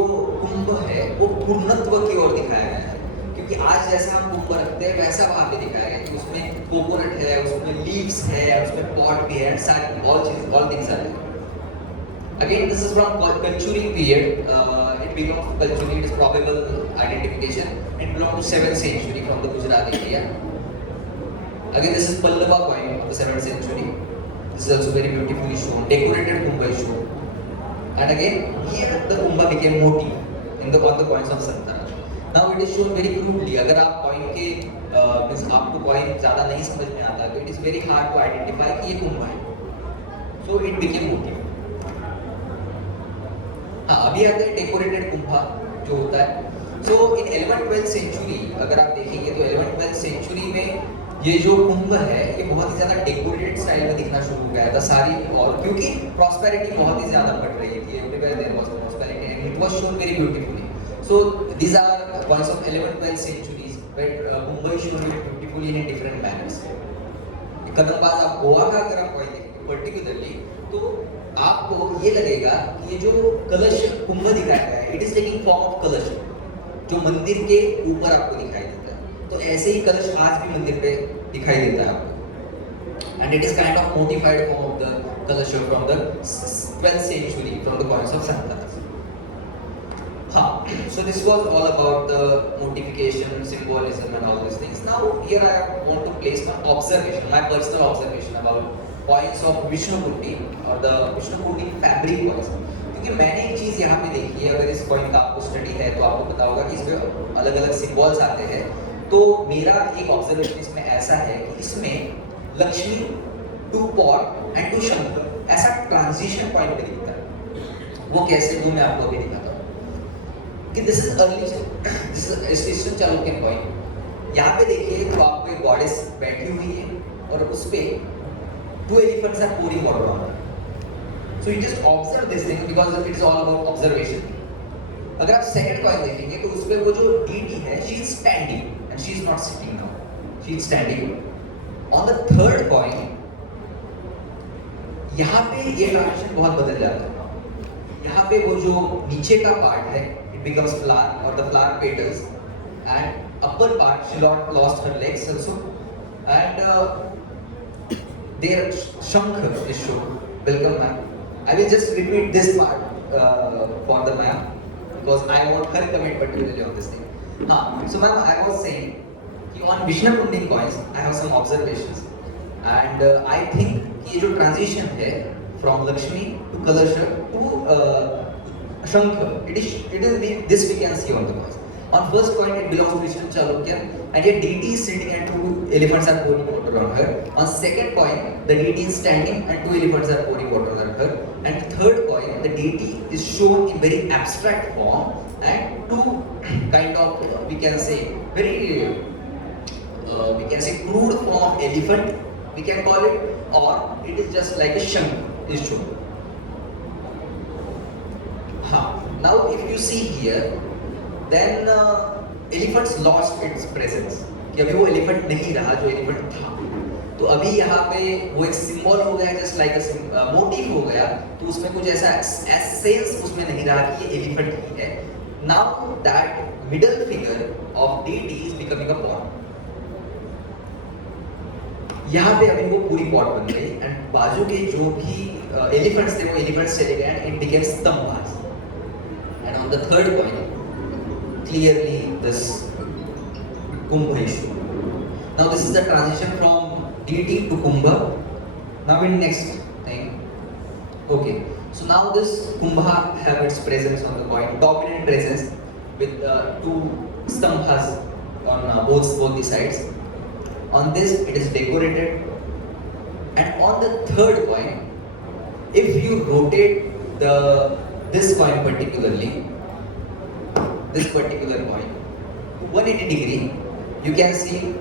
कुंभ है वो पूर्णत्व की ओर दिखाया गया है. क्योंकि आज जैसा हम कुंभ रखते हैं वैसा वहाँ पे दिखाया गया कि उसमें कोकोनट है, उसमें लीव्स है, उसमें पॉट भी है, सारी all things are there. Again, this is from Kalchuri period. It belongs to Kalchuri. It is probable identification. It belongs to 7th century from the Gujarat area. Again, this is Pallava coin of the 7th century. This is also very beautifully shown. Decorated Kumbha is shown. And again, here the Kumbha became motif in the on the coins of Santaraj. Now it is shown very crudely. अगर आप coin के means आपको coin ज़्यादा नहीं समझ में आता तो it is very hard to identify कि ये कुंभा है. So it became motif. हाँ, अभी आते हैं डेकोरेटेड कुंभा जो होता है. सो इन 11th-12th सेंचुरी अगर आप देखेंगे तो 11th-12th सेंचुरी में ये जो कुंभ है ये बहुत ही ज़्यादा डेकोरेटेड स्टाइल में दिखना शुरू हो गया था सारी. और क्योंकि प्रॉस्पेरिटी बहुत ही ज़्यादा बढ़ रही थी, everywhere there was prosperity and it was shown very beautifully. So these are points of 11th-12th centuries where kumbh is shown very beautifully in different manners. कदमबाज आप गोवा का अगर आप कोई देखेंगे पर्टिकुलरली तो आपको ये लगेगा कि ये जो कलश कुंभ दिखाया गया है it is taking form of कलश जो मंदिर के ऊपर आपको दिखाई देता है. तो ऐसे ही कलश आज भी मंदिर पे दिखाई देता है आपको. And it is kind of modified form of the kalash from the 12th century from the coins of Santaraj. हाँ, so this was all about the modification, symbolism and all these things. Now here I want to place my observation, my personal observation about coins of Vishnuputti or the Vishnuputti fabric coins. क्योंकि मैंने एक चीज़ यहाँ पे देखी है, अगर इस coin का आपको स्टडी है तो आपको पता होगा कि इसमें अलग अलग सिंबल्स आते हैं. तो मेरा एक ऑब्जर्वेशन इसमें ऐसा है कि इसमें Lakshmi to pot and to Shankar ऐसा ट्रांजिशन पॉइंट पे दिखता है. वो कैसे वो मैं आपको अभी दिखाता हूँ कि this is early this is eastern Chalukyan coin. यहाँ पे देखिए तो आपको एक गॉडेस बैठी हुई है और उस पे two elephants are pouring water on her. So you just observe this thing because it is all about observation. अगर आप सेकंड कॉइन देखेंगे तो उस पे वो जो डीटी है she is standing and she is not sitting now. She is standing. On the third coin यहाँ पे ये ट्रांजिशन बहुत बदल जाता है. यहाँ पे वो जो नीचे का पार्ट है it becomes flower or the flower petals and upper part she lost her legs also and their shankh is shown. Welcome ma'am. I will just repeat this part for the ma'am because I want her comment particularly on this thing. So ma'am, I was saying कि on Vishnuputti coins I have some observations and I think कि ये जो transition है from Lakshmi to Kalasha to Shankh, it is this we can see on the coins. On first coin it belongs to Eastern Chalukya and yet deity is sitting and two elephants are pouring water on her. On second coin the deity is standing and two elephants are pouring water on her. And third coin the deity is shown in very abstract form and two kind of we can say very we can say crude form of elephant we can call it, or it is just like a shankh is shown. Now if you see here then elephants lost its presence. कि अभी वो elephant नहीं रहा जो elephant था. तो अभी यहाँ पे वो एक symbol हो गया just like a motif हो गया. तो उसमें कुछ ऐसा essence उसमें नहीं रहा कि ये elephant ही है. Now that middle figure of deity is becoming a pot. यहाँ पे अभी वो पूरी pot बन गई and बाजू के जो भी elephants थे वो elephants चले गए and it became stambhas. And on the third coin clearly this Kumbha issue. Now this is the transition from deity to Kumbha. Now in next thing, okay. So now this Kumbha have its presence on the coin, dominant presence with two stambhas on both the sides. On this it is decorated, and on the third coin, if you rotate this coin particularly. This particular coin 180 degree, you can see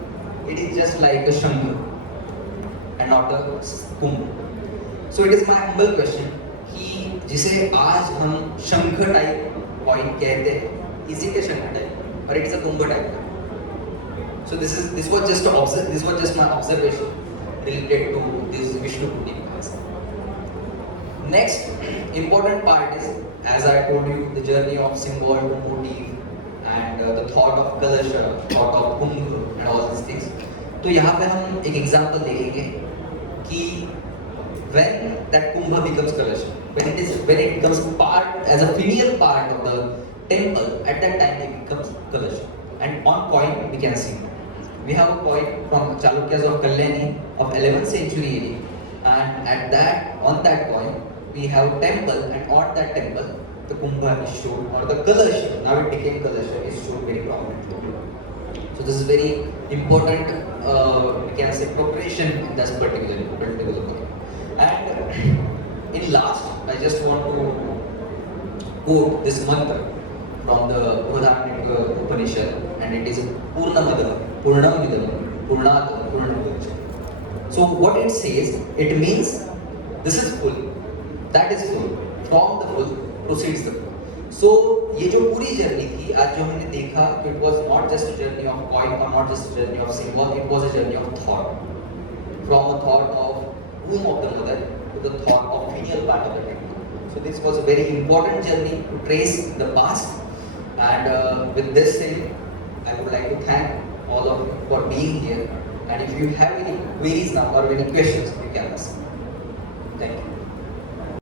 it is just like a shankh and not a kumbh. So it is my humble question कि जिसे आज हम शंख type coin कहते हैं इसी के shape type, और it's a Kumbh type. So this was just my observation related to this Vishnu Puja. Next important part is, as I told you, the journey of symbol to motif and the thought of Kalasha, thought of Kumbh and all these things. तो यहाँ पे हम एक example देखेंगे कि when that Kumbh becomes Kalasha, when it becomes part as a filial part of the temple, at that time it becomes Kalasha. And on coin we can see. We have a coin from Chalukyas of Kalyani of 11th century AD, and on that coin we have a temple, and on that temple the Kumbha is shown, or the Kalasha, now it became Kalasha, is shown very prominently. So this is very important, we can say, preparation in this particular coin. And in last, I just want to quote this mantra from the Udaharanaka Upanishad, and it is Purnamadam, Purnamidam, Purnat, Purnamudachyate. So what it says, it means this is full, that is full, from the full proceeds the full. So ये जो पूरी journey थी, आज जो हमने देखा, it was not just a journey of coin or not just a journey of symbol, it was a journey of thought. From a thought of womb of the mother to the thought of filial part of the temple. So this was a very important journey to trace the past. And with this saying, I would like to thank all of you for being here. And if you have any queries now or any questions, you can ask. Thank you.